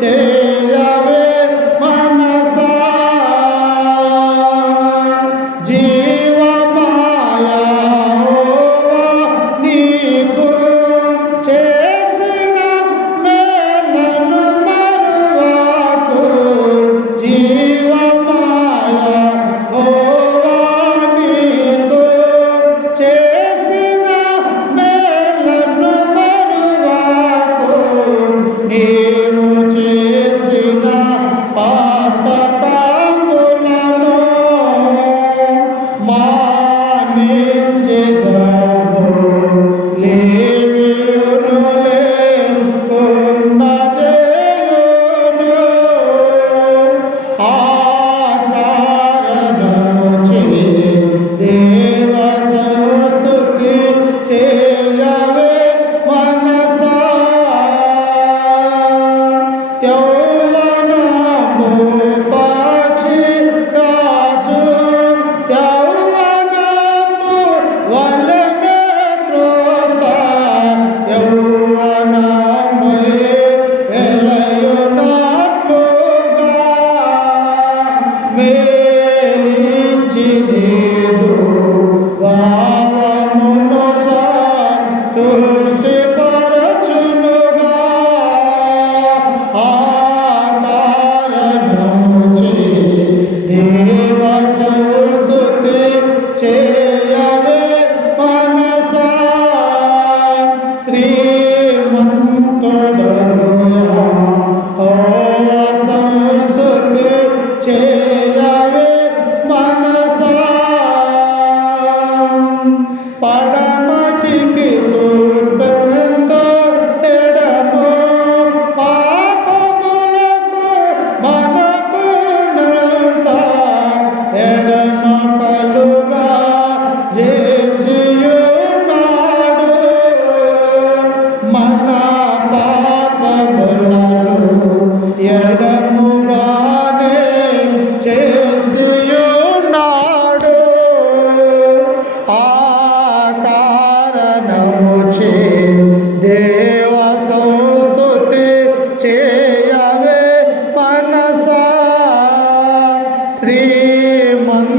চেয়ে teu ಮಂತಡ ఎడముగానే చేసియున్నాడు. ఆ కారణము చే దేవ సంస్థుతి చేయవే మనసా. శ్రీమంతుడగు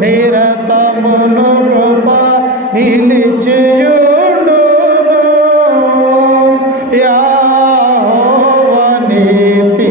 నిరతమును కృప నిలిచియుండును. యాహోవ నీతి